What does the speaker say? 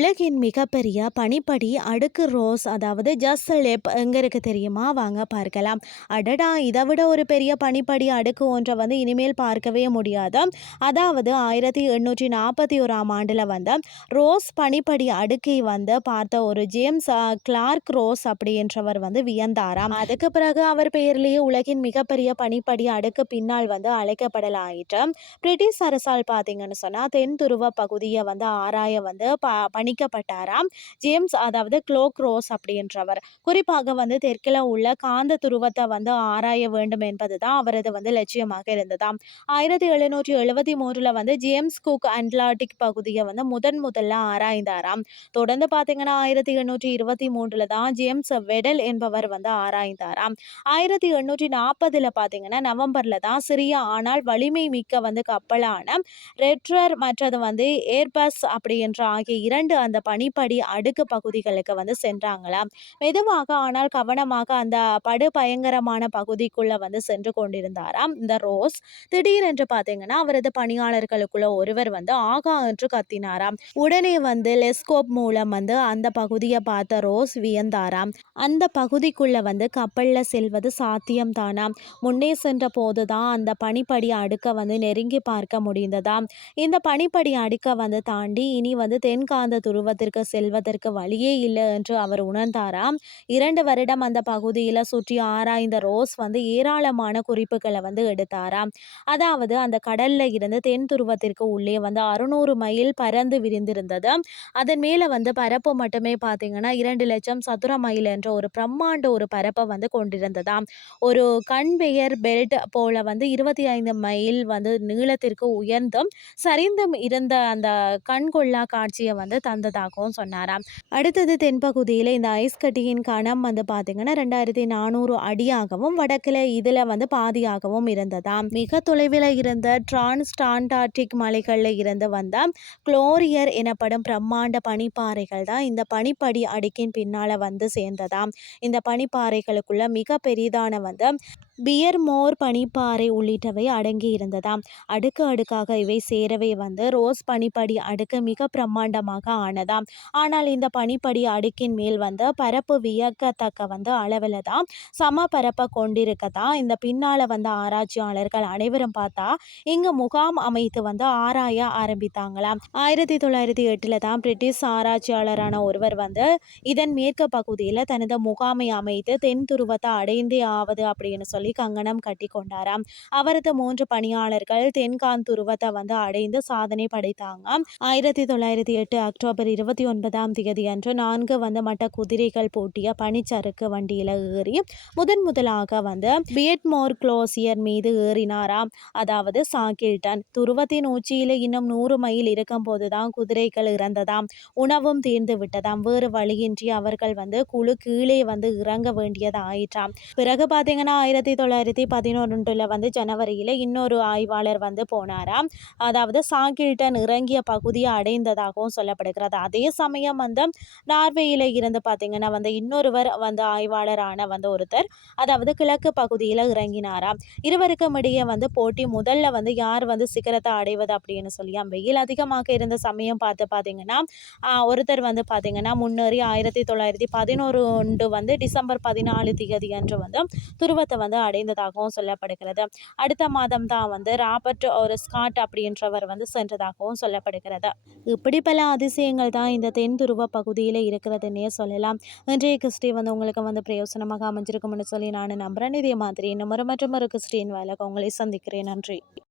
உலகின் மிகப்பெரிய பனிப்படி அடுக்கு ரோஸ் அதாவது ஜஸ்லெப் எங்கே இருக்கு தெரியுமா? வாங்க பார்க்கலாம். அடடா இதை விட ஒரு பெரிய பனிப்படி அடுக்கு ஒன்றை வந்து இனிமேல் பார்க்கவே முடியாது. அதாவது ஆயிரத்தி எண்ணூற்றி நாற்பத்தி ஓராம் ஆண்டில் வந்து ரோஸ் பனிப்படி அடுக்கை வந்து பார்த்த ஒரு ஜேம்ஸ் கிளார்க் ரோஸ் அப்படின்றவர் வந்து வியந்தாராம். அதுக்கு பிறகு அவர் பெயர்லேயே உலகின் மிகப்பெரிய பனிப்படி அடுக்கு பின்னால் வந்து அழைக்கப்படலாயிற்று பிரிட்டிஷ் அரசால் பார்த்தீங்கன்னு சொன்னால் தென் துருவ பகுதியை வந்து ஆராய வந்து ப பணிக்கப்பட்டாராம் ஜேம்ஸ் அதாவது க்ளோக் ரோஸ் அப்படின்றவர். குறிப்பாக வந்து தெற்கில் உள்ள காந்த துருவத்தை வந்து ஆராய வேண்டும் என்பது தான் அவரது வந்து லட்சியமாக இருந்ததாம். ஆயிரத்தி எழுநூற்றி எழுபத்தி மூன்றில் வந்து ஜேம்ஸ் குக் அட்லாண்டிக் பகுதியை வந்து முதன் முதல்ல ஆராய்ந்தாராம். தொடர்ந்து பார்த்தீங்கன்னா ஆயிரத்தி எண்ணூற்றி இருபத்தி மூன்றில் தான் ஜேம்ஸ் வெடல் என்பவர் வந்து ஆராய்ந்தாராம். ஆயிரத்தி எண்ணூற்றி நாற்பதில் பார்த்தீங்கன்னா நவம்பரில் தான் சிறிய ஆனால் வலிமை மிக்க வந்து கப்பலான ரெட்ரர் மற்றது வந்து ஏர்பஸ் அப்படி என்ற ஆகிய இரண்டு அந்த பனிப்படி அடுக்கு பகுதிகளுக்கு வந்து சென்றாங்களாம். மெதுவாக ஆனால் கவனமாக அந்த படு பயங்கரமான பகுதிக்குள்ள வந்து சென்று கொண்டிருந்தாராம். இந்த ரோஸ் திடீரென்று பார்த்தீங்கன்னா அவரது பணியாளர்களுக்குள்ள ஒருவர் வந்து ஆகா என்று கத்தினாராம். உடனே வந்து லெஸ்கோப் மூலம் வந்து அந்த பகுதியை பார்த்த ரோஸ் வியந்தாராம். அந்த பகுதிக்குள்ள வந்து கப்பல்ல செல்வது சாத்தியம்தானாம் முன்னே சென்ற போதுதான் அந்த பனிப்படி அடுக்க வந்து நெருங்கி பார்க்க முடிந்ததாம். இந்த பனிப்படி அடுக்க வந்து தாண்டி இனி வந்து தென்காந்த துருவத்திற்கு செல்வதற்கு வழியே இல்லை என்று அவர் உணர்ந்தாராம். இரண்டு வருடம் அந்த பகுதியில் சுற்றி ஆராய்ந்த ரோஸ் வந்து ஏராளமான குறிப்புகளை வந்து எடுத்தாராம். அதாவது அந்த கடல்ல இருந்து தென் துருவத்திற்கு உள்ளே வந்து அறுநூறு மைல் பறந்து விரிந்திருந்தது. அதன் மேலே வந்து பரப்பு மட்டுமே பார்த்தீங்கன்னா இரண்டு லட்சம் சதுர மைல் என்ற ஒரு பிரம்மாண்ட ஒரு பரப்பை வந்து கொண்டிருந்ததாம். ஒரு கண்வெயர் பெல்ட் போல வந்து இருபத்தி ஐந்து மைல் வந்து நீளத்திற்கு உயர்ந்தும் சரிந்தும் இருந்த அந்த கண்கொள்ளா காட்சியை வந்து வந்ததாகவும் சொன்னாராம். அடுத்தது தென்பகுதியில் இந்த ஐஸ் கட்டியின் கணம் வந்து பார்த்தீங்கன்னா ரெண்டாயிரத்தி நானூறு அடியாகவும் வடக்கில் இதில் வந்து பாதியாகவும் இருந்ததாம். மிக தொலைவில் இருந்த டிரான்ஸ்டாண்டார்டிக் மலைகளில் இருந்து வந்த குளோரியர் எனப்படும் பிரம்மாண்ட பனிப்பாறைகள் தான் இந்த பனிப்படி அடுக்கின் பின்னால் வந்து சேர்ந்ததாம். இந்த பனிப்பாறைகளுக்குள்ள மிக பெரிதான வந்து பியர்மோர் பனிப்பாறை உள்ளிட்டவை அடங்கி இருந்ததாம். அடுக்கு அடுக்காக இவை சேரவே வந்து ரோஸ் பனிப்படி அடுக்கு மிக பிரம்மாண்டமாக ஆனதாம் ஆனால் இந்த பனிப்படி அடுக்கின் மேல் வந்து பரப்பு வியக்கத்தக்க வந்து அளவில் தான் சம பரப்பை கொண்டிருக்கதா இந்த பின்னால் வந்த ஆராய்ச்சியாளர்கள் அனைவரும் பார்த்தா இங்கு முகாம் அமைத்து வந்து ஆராய ஆரம்பித்தாங்களாம். ஆயிரத்தி தொள்ளாயிரத்தி எட்டில் தான் பிரிட்டிஷ் ஆராய்ச்சியாளரான ஒருவர் வந்து இதன் மேற்கு பகுதியில் தனது முகாமை அமைத்து தென் துருவத்தை அடைந்தே ஆவது அப்படின்னு சொல்லி கங்கணம் கட்டி கொண்டாராம். அவரது மூன்று பணியாளர்கள் தென்கான் துருவத்தை வந்து அடைந்து சாதனை படைத்தாங்க. ஆயிரத்தி தொள்ளாயிரத்தி எட்டு அக்டோபர் இருபத்தி ஒன்பதாம் தேதி அன்று நான்கு வந்து மட்ட குதிரைகள் பூட்டிய பனிச்சறுக்கு வண்டியில் ஏறி முதன் முதலாக வந்து வியட்மோர் க்ளோசியர் மீது ஏறினாராம். அதாவது சாக்கில்டன் துருவத்தின் உச்சியில் இன்னும் நூறு மைல் இருக்கும் போதுதான் குதிரைகள் இறந்ததாம். உணவும் தீர்ந்து விட்டதாம். வேறு வழியின்றி அவர்கள் வந்து குழு கீழே வந்து இறங்க வேண்டியது ஆயிற்றாம் பிறகு பார்த்தீங்கன்னா ஆயிரத்தி தொள்ளாயிரத்தி பதினொன்றில் வந்து ஜனவரியில் இன்னொரு ஆய்வாளர் வந்து போனாராம். அதாவது சாக்கில்டன் இறங்கிய பகுதியை அடைந்ததாகவும் சொல்லப்படுகிறது. அதே சமயம் வந்து நார்வேயில் இருந்து பார்த்தீங்கன்னா வந்து இன்னொருவர் வந்து ஆய்வாளரான வந்து ஒருத்தர் அதாவது கிழக்கு பகுதியில் இறங்கினாராம். இருவருக்கும் இடையே வந்து போட்டி முதல்ல வந்து யார் வந்து சிகரத்தை அடைவது அப்படின்னு சொல்லி வெயில் அதிகமாக இருந்த சமயம் பார்த்து பார்த்தீங்கன்னா ஒருத்தர் வந்து பார்த்தீங்கன்னா முன்னேறி ஆயிரத்தி தொள்ளாயிரத்தி பதினோரு ஒன்று வந்து டிசம்பர் பதினாலு தேதி அன்று வந்து துருவத்தை வந்து அடைந்ததாகவும் சொல்லப்படுகிறது. அடுத்த மாதம் தான் வந்து ராபர்ட் ஒரு ஸ்காட் அப்படின்றவர் வந்து சென்றதாகவும் சொல்லப்படுகிறது. இப்படி பல அதிசயங்கள் தான் இந்த தென் துருவ பகுதியில் இருக்கிறதுன்னே சொல்லலாம். இன்றைய கிறிஸ்டி வந்து உங்களுக்கு வந்து பிரயோசனமாக அமைஞ்சிருக்கும்னு சொல்லி நான் நம்புகிறேன் இதே மாதிரி இன்னும் ஒரு மற்றும் ஒரு கிறிஸ்டின் வேலைக்கு உங்களை சந்திக்கிறேன். நன்றி.